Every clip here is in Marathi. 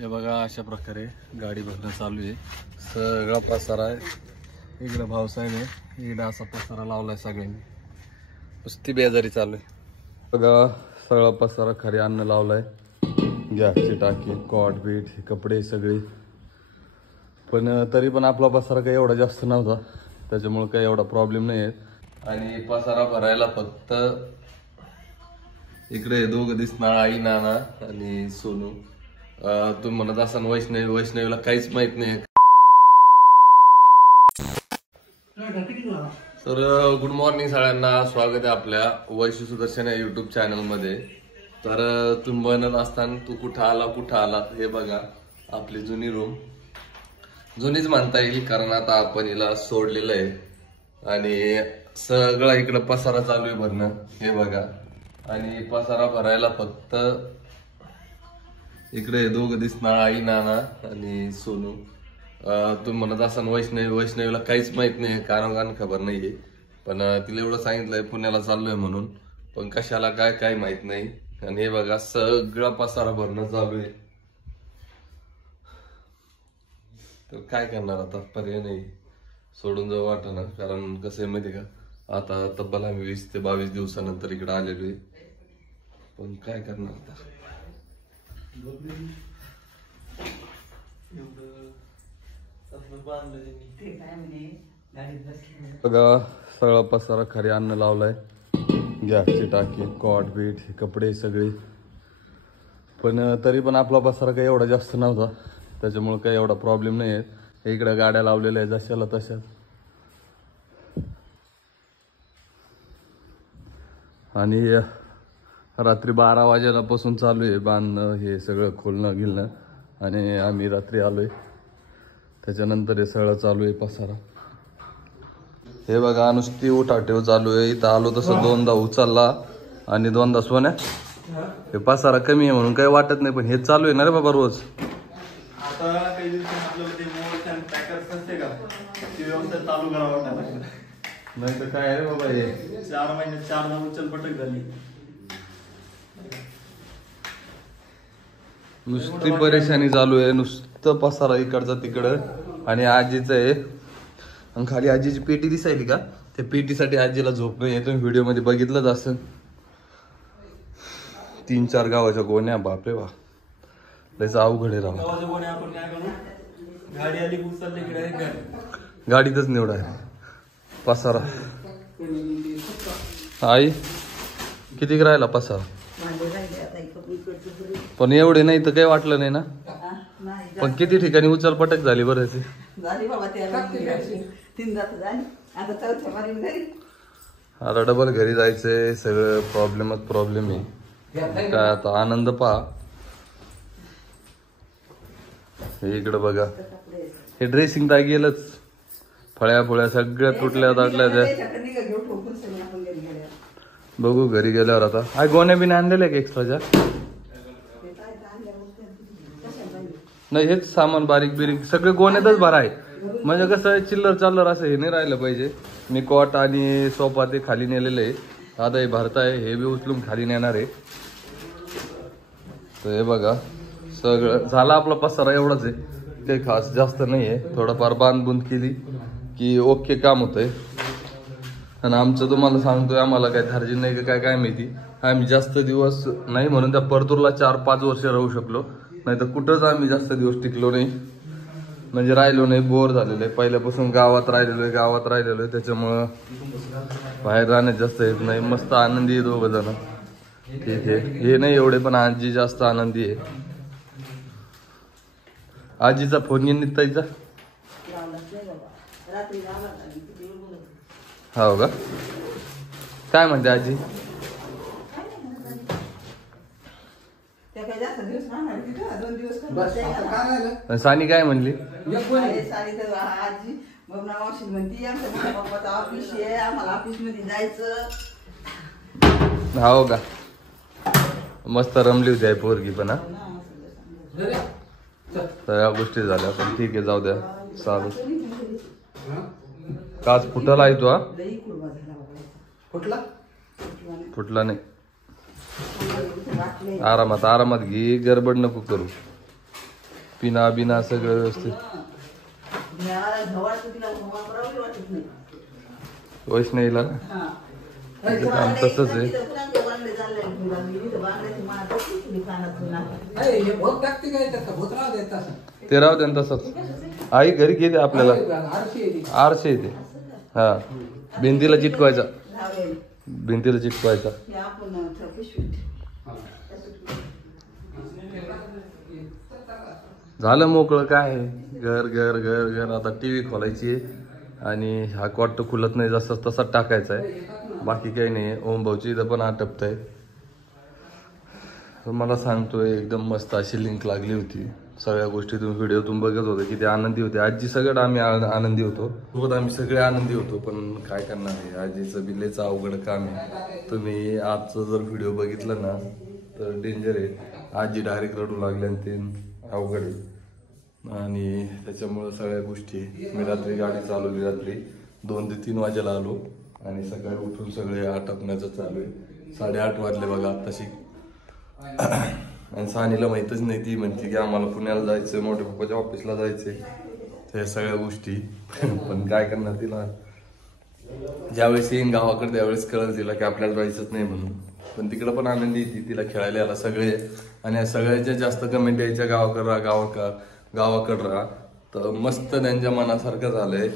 हे बघा अशा प्रकारे गाडी भरणं चालू आहे. सगळा पसारा आहे. इकडे भाऊसाहेब आहे, इकडे असा पसारा लावलाय सगळ्यांनी. नुसती बेजारी चालू आहे. बघा सगळा पसारा खरे अन्न लावलाय. गॅसची टाकी, कॉट बीट, कपडे सगळे. पण तरी पण आपला पसारा काही एवढा जास्त नव्हता, त्याच्यामुळे काही एवढा प्रॉब्लेम नाही आहे. आणि पसारा भरायला फक्त इकडे दोघं दिसणार, आई, नाना आणि सोनू. तुम्ही म्हणत असाल वैष्णवीला काहीच माहित नाही. तर गुड मॉर्निंग सगळ्यांना, स्वागत आहे आपल्या वैष्णव सुदर्शन या युट्यूब चॅनल मध्ये. तर तुम्ही बनत असताना तू कुठं आला हे बघा आपली जुनी रूम. जुनीच म्हणता येईल कारण आता आपण हिला सोडलेलं आहे. आणि सगळा इकडं पसारा चालू आहे भरणं, हे बघा. आणि पसारा भरायला फक्त इकडे दोघं दिसणार, आई, नाना आणि सोनू. तुम्ही म्हणत असाल वैष्णवीला काहीच माहित नाही, कारण खबर नाहीये. पण तिला एवढं सांगितलंय पुण्याला चाललोय म्हणून, पण कशाला काय माहित नाही. आणि हे बघा सगळा पसारा भरणं चालू आहे. तर काय करणार आता, पर्याय नाही, सोडून जाऊ वाटणार. कारण कसं आहे माहिती का, आता तब्बल आम्ही 20 ते 22 दिवसानंतर इकडे आलेलो आहे. पण काय करणार आता. बघा सगळा पसारा खरे अन्न लावलाय. गॅसची टाकी, कॉट बीट, कपडे सगळे. पण तरी पण आपला पसारा काही एवढा जास्त नव्हता, त्याच्यामुळे काही एवढा प्रॉब्लेम नाही आहे. इकडे गाड्या लावलेल्या आहेत जशाला तशाच. आणि रात्री 12 वाजेपासून चालू आहे बांधणं, हे सगळं खोलणं गिलणं. आणि आम्ही रात्री आलोय, त्याच्यानंतर हे सगळं चालू आहे पसारा. हे बघा नुसती उठाठेव चालू आहे. इथं आलो तसं दोनदा उचलला आणि दोनदा सोन्या. हे पसारा कमी आहे म्हणून काही वाटत नाही, पण हे चालू आहे ना रे बाबा रोज. आता काही दिवसांनी आपल्याला ते मोशन पॅकर्स असते का, ती व्यवस्था चालू करावं लागणार. नाही तर काय रे बाबा, हे 4 महिन्यात 4दा उचलपटक झाली. नुसती परेशानी चालू आहे. नुसतं पसारा इकडचा तिकडं. आणि आजीचं आहे, आणि खाली आजीची पेटी दिसायली का, त्या पेटीसाठी आजीला झोप नाही. तुम्ही व्हिडिओ मध्ये बघितलंच असं. 3-4 गावाच्या गोण्या, बापरे बा, लयच अवघड आहे राव. आपण काय करू, गाडी आली उचलली की डायरेक्ट गाडीतच निवडा आहे पसारा. आई किती राहिला पसारा, पण एवढे नाही तर काही वाटलं नाही ना. पण किती ठिकाणी उचलपटक झाली बरं ती. आता डबल घरी जायचंय, सगळं प्रॉब्लेम आहे. काय आता आनंद पहा. हे इकडं बघा, हे ड्रेसिंग तर गेलंच. फळ्या सगळ्या तुटल्या ताटल्या त्या. बघू घरी गेल्यावर आता. काय गोण्या बिन्या आणलेल्या का एक्स्ट्राच्या? नाही, हेच सामान बारीक बिरीक सगळे गोण्यातच भरा आहे. म्हणजे कसं चिल्लर चालर असं हे नाही राहिलं पाहिजे. मी कॉट आणि सोफा ते खाली नेलेलं आहे. आता हे भरताय, हे बी उचलून खाली नेणार आहे. तर हे बघा सगळं झाला आपला पसारा. एवढाच आहे, काही खास जास्त नाही आहे. थोडंफार बांधबुंद केली की ओके काम होतंय. आणि आमचं तुम्हाला सांगतोय, आम्हाला काय धार्जिन नाही का काय माहिती. आम्ही जास्त दिवस नाही म्हणून त्या परतूरला 4-5 वर्ष राहू शकलो, नाही तर कुठंच आम्ही जास्त दिवस टिकलो नाही. म्हणजे राहिलो नाही, बोर झालेलं आहे. पहिल्यापासून गावात राहिलेलो आहे, त्याच्यामुळं बाहेर राहण्यात जास्त येत नाही. मस्त आनंदी आहे दोघं जण. ठीक आहे, हे नाही एवढे, पण आजी जास्त आनंदी आहे. आजीचा फोन घेऊन निघतायचा. हो का, काय म्हणते आजी? सानी काय म्हणली? हो का, मस्त रमली होती पोरगी पण. तर या गोष्टी झाल्या, पण ठीक आहे, जाऊ द्या. चालू काच फुटला आहे तो. फुटला नाही, आरामात घे, गडबड नको करू. पिना बिना सगळं व्यवस्थित. वैष्णवीला काम तसंच आहे. ते राहू द्या तसंच. आई घरी गेले आपल्याला आरशे येते. हा भिंतीला चिटकवायचा, भिंतीला चिटकवायचा. झालं मोकळं. काय घर घर घर घर. आता टीव्ही खोलायची आणि हा कॉट खुलत नाही, जसं तसाच टाकायचा आहे. बाकी काही नाही. ओम भाऊची इथं पण आटपत आहे. मला सांगतोय एकदम मस्त अशी लिंक लागली होती. सगळ्या गोष्टी तुम्ही व्हिडिओ तुम्ही बघत होते, किती आनंदी होते. आजी सगळं आम्ही आनंदी होतो, सोबत आम्ही सगळे आनंदी होतो. पण काय करणार आहे, आजीचं बिल्लेचं अवघड काम आहे. तुम्ही आजचा जर व्हिडिओ बघितला ना तर डेंजर आहे. आजी डायरेक्ट रडू लागले आणि ते अवघड आहे. आणि त्याच्यामुळं सगळ्या गोष्टी. मी रात्री गाडी चालवली, रात्री 2 ते 3 वाजेला आलो आणि सकाळी उठून सगळे आटपण्याचं चालू आहे. 8:30 वाजले बघा आत्ताशी. आणि सानीला माहीतच नाही. ती म्हणते की आम्हाला पुण्याला जायचं, मोठ्या पप्पाच्या ऑफिसला जायचे, त्या सगळ्या गोष्टी. पण काय करणार, तिला ज्यावेळेस येईन गावाकडे त्यावेळेस कळलं तिला की आपल्याला जायचंच नाही म्हणून. पण तिकडं पण आनंदी येते, तिला खेळायला यायला सगळे. आणि सगळ्याच्या जास्त कमेंट यायच्या गावाकडं राहा, गावाकडं राहा. तर मस्त त्यांच्या मनासारखं झालंय.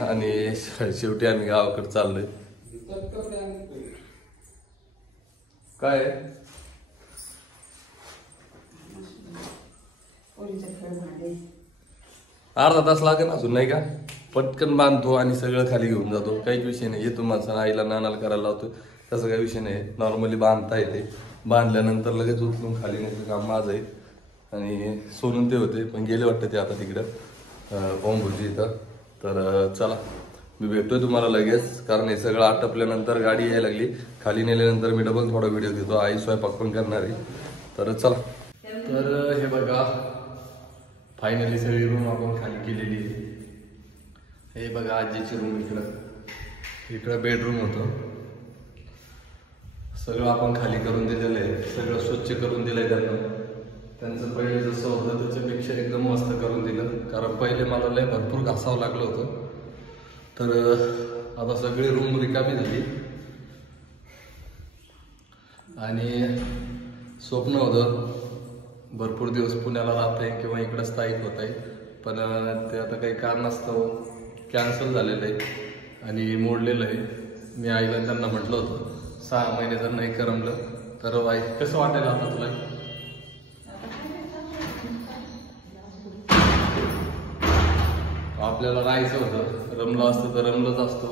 आणि शेवटी आम्ही गावाकडे चाललोय. काय अर्धा तास लागेल अजून, नाही का? पटकन बांधतो आणि सगळं खाली घेऊन जातो. काहीच विषय नाही. येतो माझा आईला नानाला करायला लावतो, तसं काही विषय नाही. नॉर्मली बांधता येते. बांधल्यानंतर लगेच उचलून खाली न्यायचं काम माझं आहे. आणि सोडून ते होते, पण गेले वाटतं ते आता तिकडं ओमभूजी इथं. तर चला मी भेटतोय तुम्हाला लगेच, कारण हे सगळं आटपल्यानंतर गाडी यायला लागली. खाली नेल्यानंतर मी डबल थोडा व्हिडिओ घेतो. आई स्वयंपाक पण करणार आहे. तर चला. तर हे बघा, फायनली सगळी रूम आपण खाली केलेली आहे. हे बघा आजीची रूम. इकडं बेडरूम होतं. सगळं आपण खाली करून दिलेलं आहे. सगळं स्वच्छ करून दिलंय त्यांना. त्यांचं पहिले जसं होतं त्याच्यापेक्षा एकदम मस्त करून दिलं. कारण पहिले मला लय भरपूर घासावं लागलं होतं. तर आता सगळी रूम रिकामी झाली. आणि स्वप्न होतं भरपूर दिवस पुण्याला राहत आहे किंवा इकडं स्थायिक होत आहे, पण ते आता काही कारणास्तव कॅन्सल झालेलं आहे आणि मोडलेलं आहे. मी आईला त्यांना म्हटलं होतं 6 महिने जर नाही करमलं तर आई कसं वाटेल आता तुला? आपल्याला राहायचं होतं, रमलं असतं तर रमलंच असतो.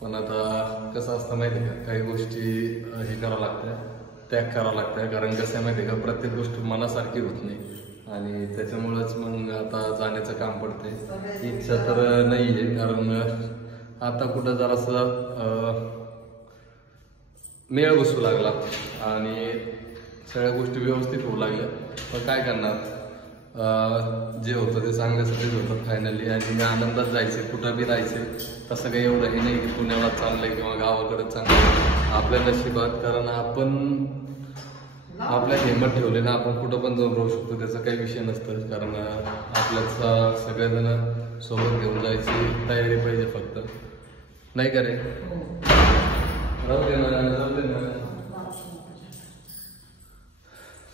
पण आता कसं असतं माहिती आहे का, काही गोष्टी हे करावं लागतं, त्याग करावं लागतं. कारण कसं आहे माहिती आहे का, प्रत्येक गोष्ट मनासारखी होत नाही आणि त्याच्यामुळेच मग आता जाण्याचं काम पडतंय. इच्छा तर नाही आहे, कारण आता कुठं जरासं मेळ बसू लागला आणि सगळ्या गोष्टी व्यवस्थित होऊ लागल्या. पण काय करणार, जे होतं ते चांगल्यासाठीच होतं फायनली. आणि मी आनंदात जायचे, कुठं बी राहायचे. तसं काही एवढं हे नाही की पुण्याला चाललंय किंवा गावाकडे चाललंय. आपल्या नशिबात, कारण आपण आपल्या हिंमत ठेवले ना, आपण कुठं पण जाऊन राहू शकतो. त्याचा काही विषय नसतं. कारण आपल्याच सगळेजण सोबत घेऊन जायची तयारी पाहिजे फक्त, नाही का रे? राहू दे ना, जाऊ दे ना.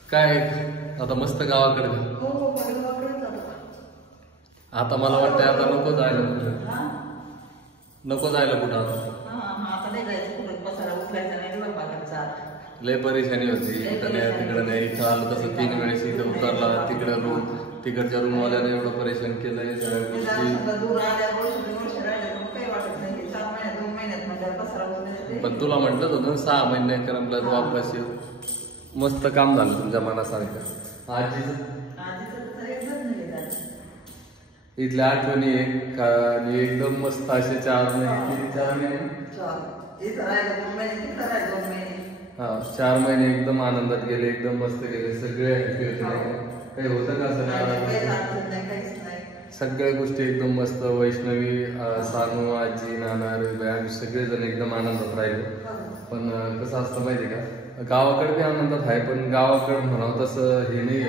काय आता मस्त गावाकडे. आता मला वाटतंय आता नको जायला कुठं, नको जायला कुठं आता. लय परेशानी होती. इथं नाही तिकडं नाही, इथं आलं तसं 3 वेळेस इथं उतरला, तिकडं रूम, तिकडच्या रूमवाल्याने एवढं परेशान केलंय सगळ्या गोष्टी. पण तुला म्हटलं होतं 6 महिने करमला तू वापस येऊ. मस्त काम झालं तुमच्या मनासारखं. आजीचं इथल्या आठवणी आणि एकदम मस्त असे 4 महिने 4 महिने एकदम आनंदात गेले, एकदम मस्त गेले. सगळे हॅपी होते, काही होतं का असं? सगळ्या गोष्टी एकदम मस्त. वैष्णवी, सानू, आजी, नाना, आम्ही सगळेजण एकदम आनंदात राहिले. पण कसं असतं माहिती का, गावाकडे बी आनंदात आहे, पण गावाकडे म्हणावं तसं हे नाही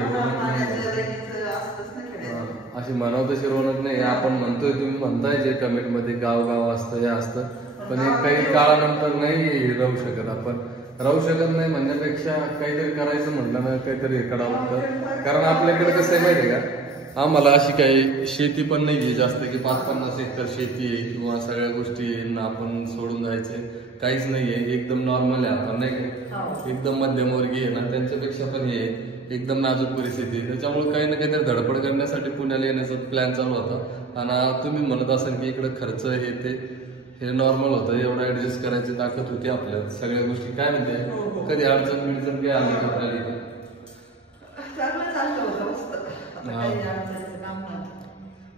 अशी म्हणावं तशी रोनक नाही. आपण म्हणतोय, तुम्ही म्हणताय जे कमेंट मध्ये गाव गाव असतं हे असतं, पण एक काही काळानंतर नाही राहू शकत. आपण राहू शकत नाही म्हणण्यापेक्षा काहीतरी करायचं म्हटलं ना काहीतरी हे करावं लागतं. कारण आपल्याकडे कसं आहे माहिती आहे का, आम्हाला अशी काही शेती पण नाही आहे जास्त की 5-50 एकर शेती आहे किंवा सगळ्या गोष्टी आपण सोडून जायचे, काहीच नाही आहे. एकदम नॉर्मल आहे आपण, नाही का, एकदम मध्यमवर्गीय आहे ना, त्यांच्यापेक्षा पण हे एकदम नाजूक परिस्थिती आहे. त्याच्यामुळे काही ना काहीतरी धडपड करण्यासाठी पुण्याला येण्याचा प्लॅन चालू होता. आणि तुम्ही म्हणत असाल की इकडे खर्च हे नॉर्मल होतं, एवढं ऍडजस्ट करायची ताकद होती आपल्यात, सगळ्या गोष्टी काय म्हणते कधी अडचण बिडचण काय आली आपल्याला.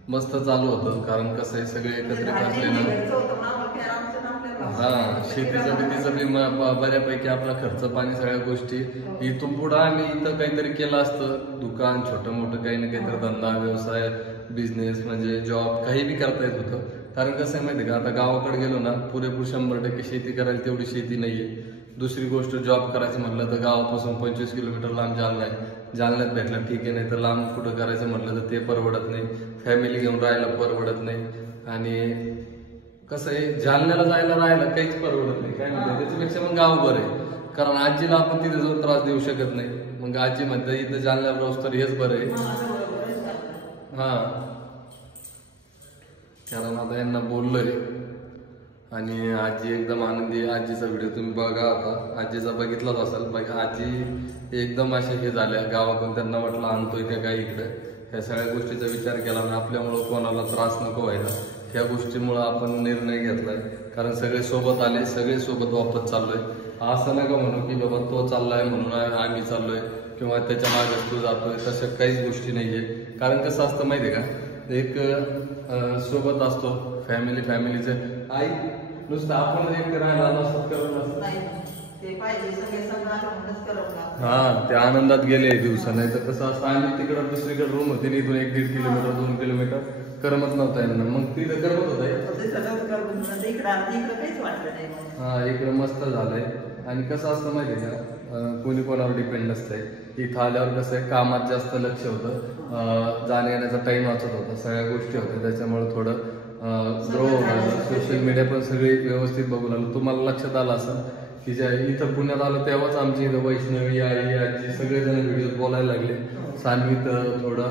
मस्त चालू होतं, कारण कसं आहे सगळे एकत्रित असले ना. हा, शेतीचं तिचं बी बऱ्यापैकी आपला खर्च पाणी सगळ्या गोष्टी. इथून पुढे आम्ही इथं काहीतरी केलं असतं, दुकान छोटं मोठं काही ना काहीतरी धंदा व्यवसाय बिझनेस म्हणजे जॉब काही बी करता येत होतं. कारण कसं आहे माहिती का, आता गावाकडे गेलो ना पुरेपूर 100% शेती करायला तेवढी शेती नाहीये. दुसरी गोष्ट जॉब करायचं म्हटलं तर गावापासून 25 किलोमीटर लांब जालना आहे. जालन्यात भेटलं ठीक आहे, नाही तर लांब कुठं करायचं म्हटलं तर ते परवडत नाही, फॅमिली घेऊन राहायला परवडत नाही. आणि कसं आहे जालन्याला जायला राहायला काहीच परवडत नाही, काय म्हणते त्याच्यापेक्षा मग गाव बरं आहे. कारण आजीला आपण तिथे जाऊन त्रास देऊ शकत नाही, मग आजी म्हणते इथं जालन्याला राहूस तर हेच बरं आहे. हा, कारण आता यांना बोललोय आणि आजी एकदम आनंदी. आजीचा व्हिडिओ तुम्ही बघा, आता आजीचा बघितलाच असाल बघा. आजी एकदम अशा हे झाल्या गावाकडून, त्यांना वाटलं आणतोय त्या काही इकडे. ह्या सगळ्या गोष्टीचा विचार केला ना, आपल्यामुळं कोणाला त्रास नको व्हायला, ह्या गोष्टीमुळं आपण निर्णय घेतलाय. कारण सगळे सोबत आले, सगळे सोबत वापस चाललोय. असं नका म्हणू की बाबा तो चाललाय म्हणून आम्ही चाललोय किंवा त्याच्या मागे तू जातोय, तशा काहीच गोष्टी नाहीये. कारण कसं असतं माहितीये का, एक सोबत असतो फॅमिलीचे आई नुसतं आपण एक राहायला असं करत हा, त्या आनंदात गेले दिवसा. नाही तर कसं असतं, आम्ही तिकडं दुसरीकडे रूम होती, इथून 1-1.5 किलोमीटर 2 किलोमीटर करमत नव्हता यांना, मग तिथं करमत होत. हा, इकडं मस्त झालंय. आणि कसं असतं माहितीये का, कोणी कोणावर डिपेंड नसतंय. इथं आल्यावर कसं आहे कामात जास्त लक्ष होतं, जाण्या येण्याचा टाइम वाचत होता, सगळ्या गोष्टी होत्या. त्याच्यामुळे थोडं ग्रो होणार. सोशल मीडिया पण सगळी व्यवस्थित बघून आलो. तुम्हाला लक्षात आलं असं की ज्या इथं पुण्यात आलो तेव्हाच आमची इथं वैष्णवी आई आजी सगळेजण व्हिडिओ बोलायला लागले. सान्वीत थोडा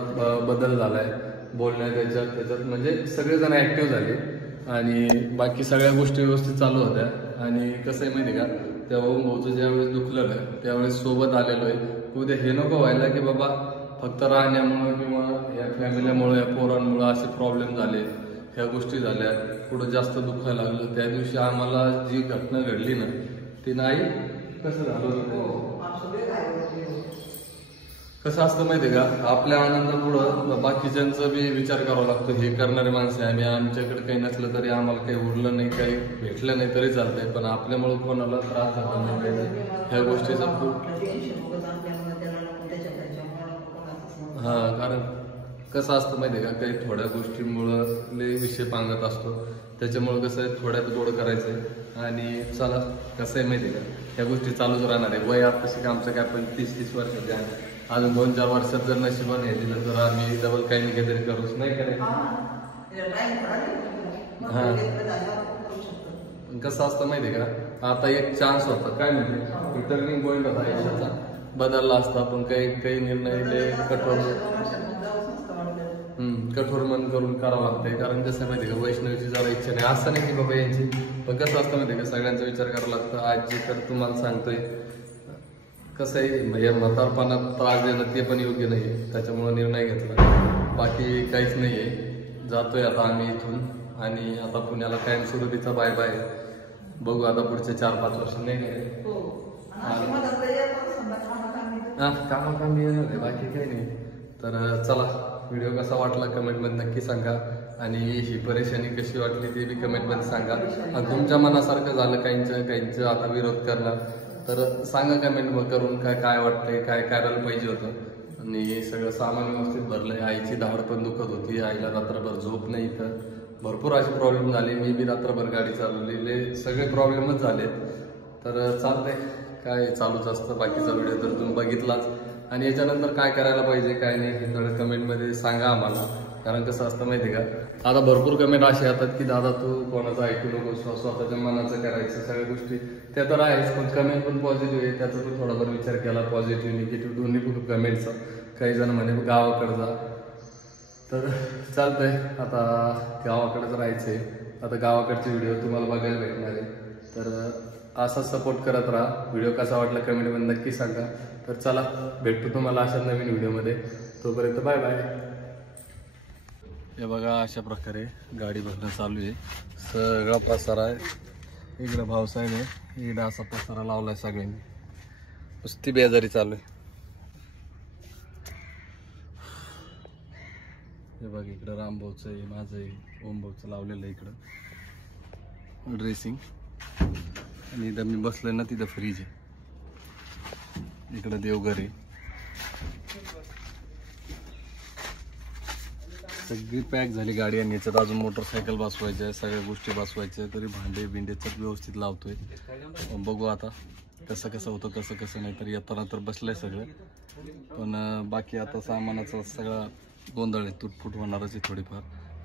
बदल झालाय बोलण्यात, त्याच्यात म्हणजे सगळेजण ऍक्टिव्ह झाले आणि बाकी सगळ्या गोष्टी व्यवस्थित चालू होत्या. आणि कसं आहे माहिती का, त्या ओम भाऊचं ज्यावेळेस दुखलं ना त्यावेळेस सोबत आलेलो आहे. उद्या हे नको व्हायला की बाबा फक्त राहण्यामुळे किंवा या फॅमिलीमुळे या पोरांमुळे असे प्रॉब्लेम झाले, ह्या गोष्टी झाल्या, पुढे जास्त दुखायला लागलं. त्या दिवशी आम्हाला जी घटना घडली ना ती नाही कसं झालं. कसं असतं माहितीये का, आपल्या आनंदापुढं बाकीच्यांचा बी विचार करावा लागतो. हे करणारे माणसं आम्ही, आमच्याकडे काही नसलं तरी आम्हाला काही उरलं नाही, काही भेटलं नाही तरी चालतंय, पण आपल्यामुळे कोणाला त्रास झाला नाही पाहिजे ह्या गोष्टीचा खूप. हा, कारण कसं असतं माहितीये का, काही थोड्या गोष्टींमुळं लय विषय पांगत असतो. त्याच्यामुळे कसं आहे थोड्यात गोड करायचंय. आणि चला कसं आहे माहितीये का, ह्या गोष्टी चालूच राहणार आहे. वय आता तशी आमचं काय पण 30-30 वर्षाचे आहे. अजून 2-4 वर्षात जर नशिबाने हे दिलं तर आम्ही डबल काही ना काहीतरी करूच, नाही का रे. हा, कसं असतं माहितीये का, आता एक चान्स होता, काय म्हणजे टर्निंग पॉईंट होता आयुष्याचा, बदलला असता. पण काही निर्णय कठोर मन करून करावं लागतंय. कारण कसं माहितीये का, वैष्णवीची जरा इच्छा नाही, असं नाही की बाबा यांची, पण कसं असतं माहितीये का, सगळ्यांचा विचार करावा लागतं. आजी तर तुम्हाला सांगतोय कसं आहे, या म्हातारपणात त्रास देणं ते पण योग्य नाहीये, त्याच्यामुळे निर्णय घेतला. बाकी काहीच नाहीये. जातोय आता आम्ही इथून आणि आता पुण्याला कायमस्वरूपीचा बाय बाय. बघू आता पुढचे 4-5 वर्ष, नाही कामाकामी येणार आहे, बाकी काही नाही. तर चला, व्हिडिओ कसा वाटला कमेंटमध्ये नक्की सांगा. आणि ही परेशानी कशी वाटली ते बी कमेंटमध्ये सांगा. आणि तुमच्या मनासारखं झालं काहींचं आता विरोध करणार तर सांगा कमेंट करून, काय वाटतंय, काय करायला पाहिजे होतं. आणि सगळं सामान व्यवस्थित भरलंय. आईची धावड पण दुखत होती, आईला रात्रभर झोप नाही, तर भरपूर असे प्रॉब्लेम झाले. मी बी रात्रभर गाडी चालवलेले, सगळे प्रॉब्लेमच झाले. तर चालतंय, काय चालूच असतं बाकीचा व्हिडिओ तर तुम्ही बघितलाच. आणि याच्यानंतर काय करायला पाहिजे काय नाही हे थोडं कमेंटमध्ये सांगा आम्हाला. कारण कसं असतं माहिती आहे का, आता भरपूर कमेंट असे येतात की दादा तू कोणाचं ऐकू नको, स्वतःच्या मनाचं करायचं, सगळ्या गोष्टी त्या तर आहेच. पण कमेंट पण पॉझिटिव्ह आहे, त्याचा पण थोडाफार विचार केला, पॉझिटिव्ह निगेटिव्ह दोन्ही पण कमेंटचा. काही जण म्हणे गावाकडे जा, तर चालतंय आता गावाकडेच राहायचंय. आता गावाकडचे व्हिडिओ तुम्हाला बघायला भेटणार आहे, तर असा सपोर्ट करत राहा. व्हिडिओ कसा वाटला कमेंटमध्ये नक्की सांगा. तर चला भेटतो तुम्हाला अशा नवीन व्हिडिओमध्ये, तोपर्यंत बाय बाय. हे बघा अशा प्रकारे गाडी भरणं चालू आहे, सगळा पसारा आहे. इकडं भाऊसाहेब आहे, इकडं असा पसारा लावलाय सगळ्यांनी, नुसती बेजारी चालू आहे. हे बघ इकडं रामभाऊचं आहे, माझं आहे, ओमभाऊचं लावलेलं आहे इकडं ड्रेसिंग. आणि इथं मी बसलोय ना तिथं फ्रीज आहे. इकडं देवघर आहे. सगळी पॅक झाली गाडी. आणि याच्यात अजून मोटरसायकल बसवायचं आहे, सगळ्या गोष्टी बसवायच्या, तरी भांडे बिंडेच व्यवस्थित लावतोय. बघू आता कसं कसं होतं, कसं कसं नाही. तर येताना तर बसलंय सगळं, पण बाकी आता सामानाचा सगळा गोंधळ आहे, तुटफूट होणारच आहे थोडीफार.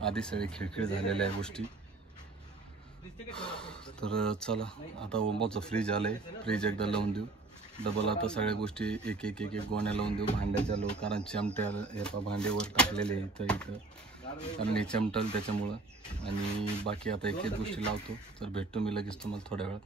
आधी सगळे खिळखिळ झालेल्या आहे गोष्टी. तर चला आता ओंबाचं फ्रीज आलंय, फ्रीज एकदा लावून देऊ. डबल आता सगळ्या गोष्टी एक एक एक एक गोण्या लावून देऊ भांड्याच्या लो. कारण चिमट्या हे भांडेवर टाकलेले इथं इथं, कारण हे चिमटल त्याच्यामुळं. आणि बाकी आता एक एक गोष्टी लावतो. तर भेटतो मी लगेच तुम्हाला थोड्या वेळात.